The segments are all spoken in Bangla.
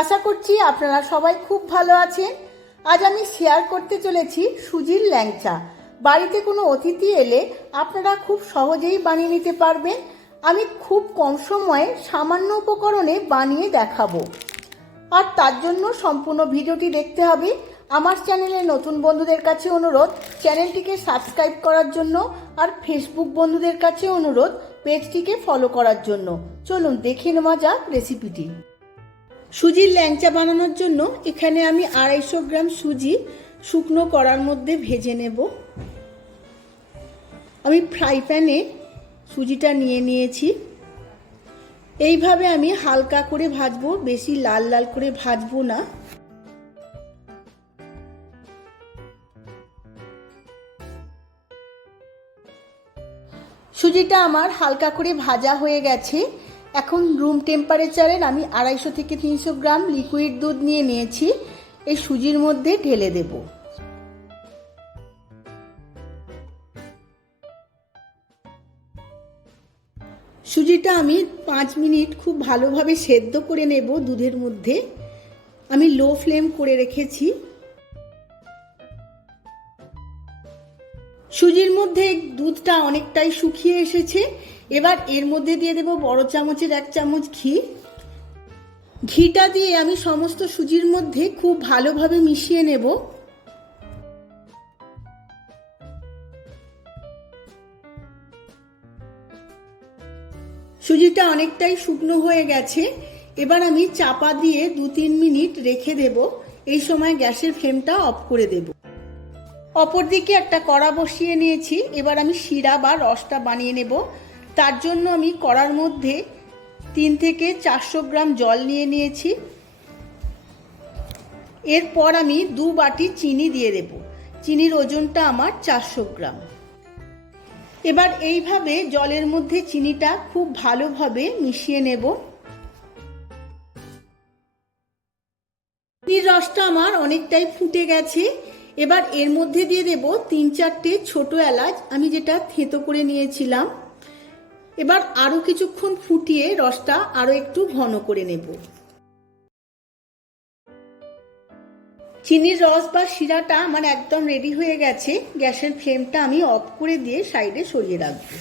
আশা করছি আপনারা সবাই খুব ভালো আছেন। আজ আমি শেয়ার করতে চলেছি সুজির ল্যাংচা। বাড়িতে কোনো অতিথি এলে আপনারা খুব সহজেই বানিয়ে নিতে পারবেন। আমি খুব কম সময়ে সামান্য উপকরণে বানিয়ে দেখাবো, আর তার জন্য সম্পূর্ণ ভিডিওটি দেখতে হবে। আমার চ্যানেলে নতুন বন্ধুদের কাছে অনুরোধ চ্যানেলটিকে সাবস্ক্রাইব করার জন্য, আর ফেসবুক বন্ধুদের কাছে অনুরোধ পেজটিকে ফলো করার জন্য। চলুন দেখে নেওয়া যাক রেসিপিটি। সুজির ল্যাংচা বানানোর জন্য এখানে আমি 250 গ্রাম সুজি শুকনো কড়ার মধ্যে ভেজে নেব। আমি ফ্রাই প্যানে সুজিটা নিয়ে নিয়েছি। এইভাবে আমি হালকা করে ভাজবো, বেশি লাল লাল করে ভাজবো না। সুজিটা আমার হালকা করে ভাজা হয়ে গেছে। এখন রুম টেম্পারেচারের আমি 250 থেকে 300 গ্রাম লিকুইড দুধ নিয়ে নিয়েছি। এই সুজির মধ্যে ঢেলে দেব। সুজিটা আমি 5 মিনিট খুব ভালোভাবে সেদ্ধ করে নেব দুধের মধ্যে। আমি লো ফ্লেম করে রেখেছি। সুজির মধ্যে দুধটা অনেকটাই শুকিয়ে এসেছে। এবার এর মধ্যে দিয়ে দেব বড় চামচের 1 চামচ ঘি। ঘিটা দিয়ে আমি সমস্ত সুজির মধ্যে খুব ভালোভাবে মিশিয়ে নেব। সুজিটা অনেকটাই শুকনো হয়ে গেছে। এবার আমি চাপা দিয়ে 2-3 মিনিট রেখে দেব। এই সময় গ্যাসের ফ্লেমটা অফ করে দেব। অপরদিকে একটা কড়া বসিয়ে নিয়েছি। এবার আমি শিরা বা রসটা বানিয়ে নেব। তার জন্য আমি কড়ার মধ্যে 3 থেকে 400 গ্রাম জল নিয়ে নিয়েছি। এরপর আমি 2 বাটি চিনি দিয়ে দেব। চিনির ওজনটা আমার 400 গ্রাম। এবার এইভাবে জলের মধ্যে চিনিটা খুব ভালোভাবে মিশিয়ে নেব। চিনির রসটা আমার অনেকটাই ফুটে গেছে। এবার এর মধ্যে দিয়ে দেব 3-4টে ছোট এলাচ, আমি যেটা থেঁতো করে নিয়েছিলাম। এবার আরো কিছুক্ষণ ফুটিয়ে রসটা আরো একটু ঘন করে নেব। চিনির রস বা শিরাটা আমার একদম রেডি হয়ে গেছে। গ্যাসের ফ্লেমটা আমি অফ করে দিয়ে সাইডে সরিয়ে রাখবো।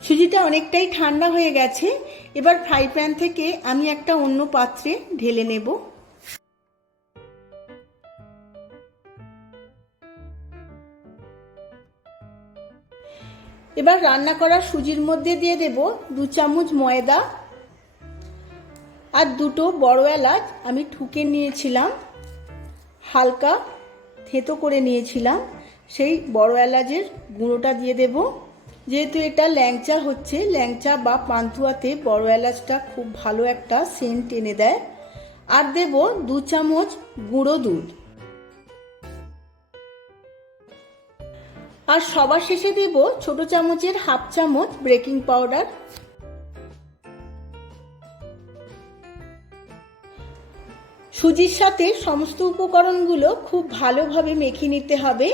সুজিটা অনেকটাই ঠান্ডা হয়ে গেছে। এবার ফ্রাই প্যান থেকে আমি একটা অন্য পাত্রে ঢেলে নেব। এবার রান্না করা সুজির মধ্যে দিয়ে দেব 2 চামচ ময়দা আর 2টো বড় এলাচ আমি ঠুকে নিয়েছিলাম, হালকা থেঁতো করে নিয়েছিলাম। সেই বড় এলাচের গুঁড়োটা দিয়ে দেব। যেহেতু এটা ল্যাংচা হচ্ছে, ল্যাংচা বা পান্তুয়াতে বড় এলাচটা খুব ভালো একটা সেন্ট এনে দেয়। আর দেব 2 চামচ গুঁড়ো দুধ। আর সবার শেষে দেব ছোট চামচের 1/2 চামচ বেকিং পাউডার। সুজির সাথে সমস্ত উপকরণগুলো খুব ভালোভাবে মেখে নিতে হবে।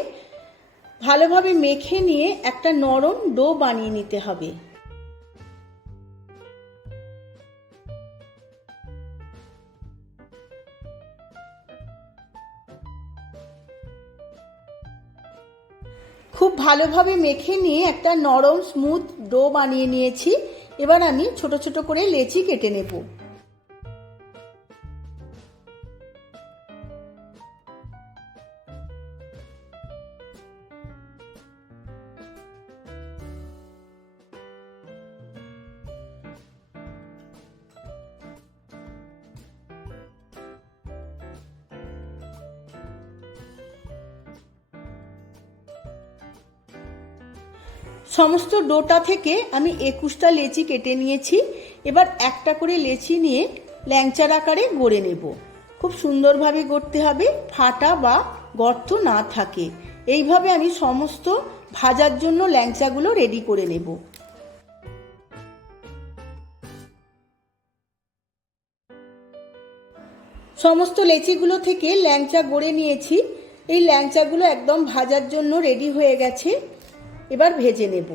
ভালোভাবে মেখে নিয়ে একটা নরম ডো বানিয়ে নিতে হবে। খুব ভালোভাবে মেখে নিয়ে একটা নরম স্মুথ ডো বানিয়ে নিয়েছি। এবার আমি ছোট ছোট করে লেচি কেটে নেব। সমস্ত ডোটা থেকে আমি 21টা লেচি কেটে নিয়েছি। এবার একটা করে লেচি নিয়ে ল্যাংচার আকারে গড়ে নেব। খুব সুন্দরভাবে গড়তে হবে, ফাটা বা গর্ত না থাকে। এইভাবে আমি সমস্ত ভাজার জন্য ল্যাংচাগুলো রেডি করে নেব। সমস্ত লেচিগুলো থেকে ল্যাংচা গড়ে নিয়েছি। এই ল্যাংচাগুলো একদম ভাজার জন্য রেডি হয়ে গেছে। এবার ভেজে নেব।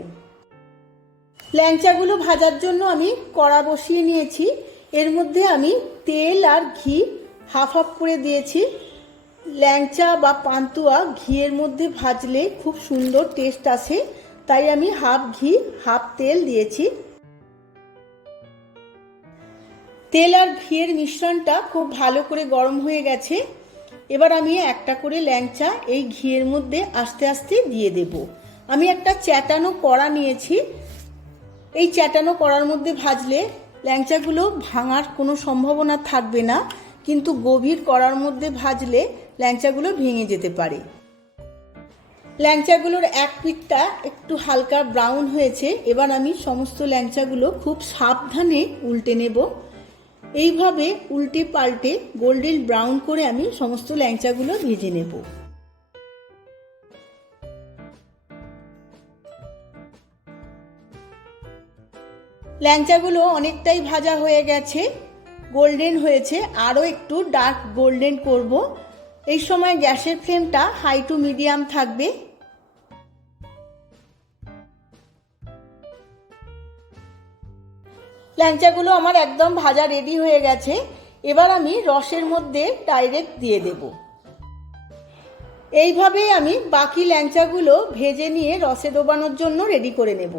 ল্যাংচাগুলো ভাজার জন্য আমি কড়া বসিয়ে নিয়েছি। এর মধ্যে আমি তেল আর ঘি হাফ হাফ করে দিয়েছি। ল্যাংচা বা পান্তুয়া ঘিয়ের মধ্যে ভাজলে খুব সুন্দর টেস্ট আসে, তাই আমি হাফ ঘি হাফ তেল দিয়েছি। তেল আর ঘিয়ের মিশ্রণটা খুব ভালো করে গরম হয়ে গেছে। এবার আমি একটা করে ল্যাংচা এই ঘিয়ের মধ্যে আস্তে আস্তে দিয়ে দেব। আমি একটা চ্যাটানো কড়া নিয়েছি। এই চ্যাটানো কড়ার মধ্যে ভাজলে ল্যাংচাগুলো ভাঙার কোনো সম্ভাবনা থাকবে না, কিন্তু গভীর কড়ার মধ্যে ভাজলে ল্যাংচাগুলো ভেঙে যেতে পারে। ল্যাংচাগুলোর এক পিঠটা একটু হালকা ব্রাউন হয়েছে। এবার আমি সমস্ত ল্যাংচাগুলো খুব সাবধানে উল্টে নেব। এইভাবে উল্টে পাল্টে গোল্ডেন ব্রাউন করে আমি সমস্ত ল্যাংচাগুলো ভেজে নেব। ল্যাংচাগুলো অনেকটাই ভাজা হয়ে গেছে, গোল্ডেন হয়েছে, আরও একটু ডার্ক গোল্ডেন করব। এই সময় গ্যাসের ফ্লেমটা হাই টু মিডিয়াম থাকবে। ল্যাংচাগুলো আমার একদম ভাজা রেডি হয়ে গেছে। এবার আমি রসের মধ্যে ডাইরেক্ট দিয়ে দেব। এইভাবেই আমি বাকি ল্যাংচাগুলো ভেজে নিয়ে রসে ডোবানোর জন্য রেডি করে নেব।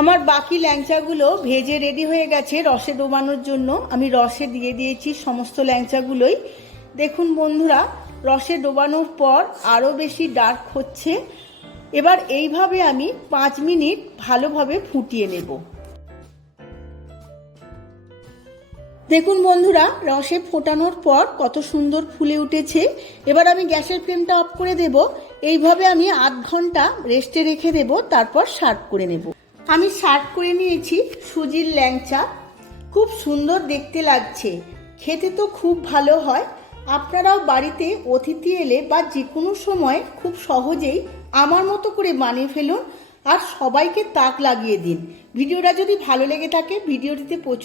আমার বাকি ল্যাংচাগুলো ভেজে রেডি হয়ে গেছে রসে ডোবানোর জন্য। আমি রসে দিয়ে দিয়েছি সমস্ত ল্যাংচাগুলোই। দেখুন বন্ধুরা, রসে ডোবানোর পর আরও বেশি ডার্ক হচ্ছে। এবার এইভাবে আমি 5 মিনিট ভালোভাবে ফুটিয়ে নেব। দেখুন বন্ধুরা, রসে ফোটানোর পর কত সুন্দর ফুলে উঠেছে। এবার আমি গ্যাসের ফ্লেমটা অফ করে দেব। এইভাবে আমি আধ ঘন্টা রেস্টে রেখে দেব, তারপর সার্ভ করে নেব। আমি সার্ভ করে নিয়েছি সুজির ল্যাংচা। খুব সুন্দর দেখতে লাগছে, খেতে তো খুব ভালো হয়। আপনারাও বাড়িতে অতিথি এলে বা যে কোনো সময় খুব সহজেই আমার মতো করে বানিয়ে ফেলুন আর সবাইকে তাক লাগিয়ে দিন। ভিডিওটা যদি ভালো লেগে থাকে ভিডিওটিতে প্রচুর